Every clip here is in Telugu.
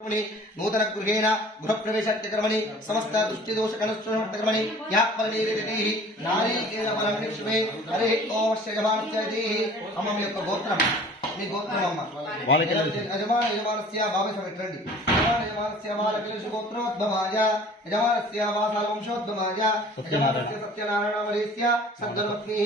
नूतन गृहेण गृहप्रवेशकर्मणि समस्त दृष्टिदोषकणस्कर्मणि यापरनीरितिः नारीकेलफलनिक्षुमे हरे ओम श्रीजमानस्यतिः अम्मम యొక్క గోత్రం మీ గోత్రం అమ్మ వాళ్ళకి యజమానస్య భావస పెట్టండి యజమానస్య బాలకలేషు గోత్రోద్భవాయ యజమానస్య వాసాల వంశోద్భవాయ యజమానస్య సత్యనారాయణవరేస్య సద్గర్వత్ని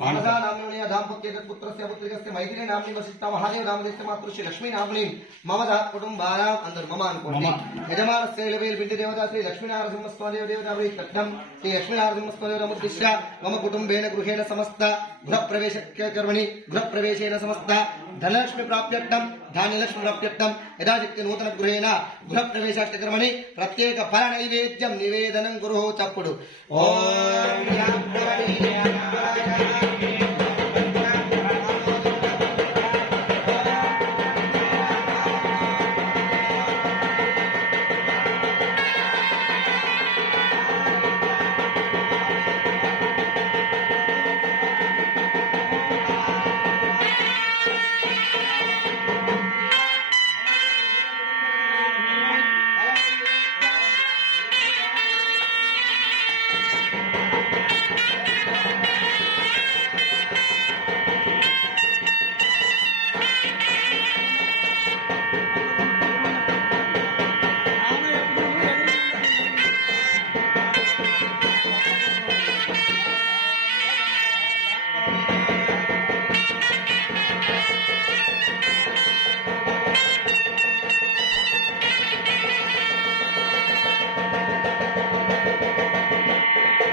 మానసా నామ్ని దాంపత్య పుత్రస్య పుత్రికస్య మైత్రి నామ్ని వసిష్ఠ మహాదేవ నామదేస్య మాతృశ్రీ లక్ష్మీ నామ్ని మమ కుటుంబానాం అందరు మమ అనుకోండి యజమానస్య లవేల్ బిడ్డ దేవతా శ్రీ లక్ష్మీనారసింహస్వామి దేవతా వృత్తం శ్రీ లక్ష్మీనారసింహస్వామి ముద్దిశ్య మమ కుటుంబేన గృహేణ సమస్త గృహప్రవేశకర్మణి గృహప్రవేశేన సమస్త धनलक्ष्मी प्राप्त्यर्थम धान्यलक्ष्मी प्राप्त्यर्थम यदाचित्य नूतन गृहेण गृहप्रवेशाष्टकर्मणि प्रत्येक फल नैवेद्यं निवेदनं गुरुः चप्पुडु ओम